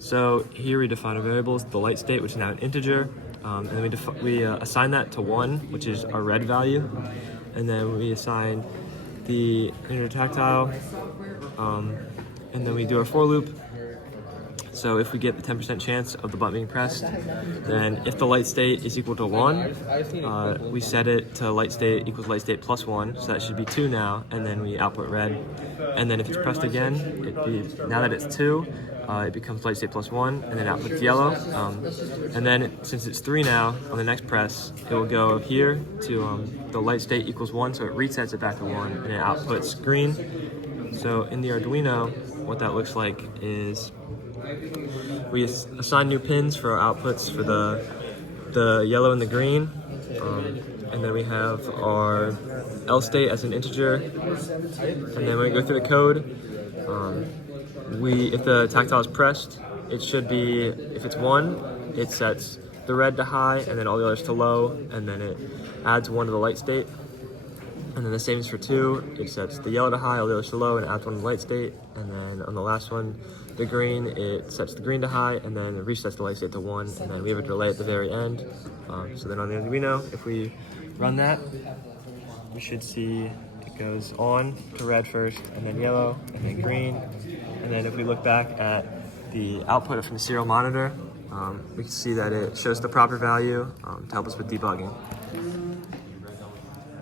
So here we define our variables, the light state, which is now an integer, and then we assign that to 1, which is our red value, and then we assign the intertactile, and then we do our for loop. So if we get the 10% chance of the button being pressed, then if the light state is equal to 1, we set it to light state equals light state plus 1, so that should be 2 now, and then we output red. And then if it's pressed again, now that it's 2, it becomes light state plus 1, and then outputs yellow. And then since it's 3 now, on the next press, it will go here to the light state equals 1, so it resets it back to 1, and it outputs green. So in the Arduino, what that looks like is we assign new pins for our outputs for the yellow and the green, and then we have our L state as an integer, and then when we go through the code, if the tactile is pressed, it should be, if it's 1, it sets the red to high and then all the others to low, and then it adds 1 to the light state. And then the same is for 2, it sets the yellow to high, all the others to low, and adds 1 to the light state. And then on the last one, the green, it sets the green to high, and then it resets the light state to 1, and then we have a delay at the very end. So then on the Arduino, if we run that, we should see it goes on to red first, and then yellow, and then green. And then if we look back at the output from the serial monitor, we can see that it shows the proper value to help us with debugging.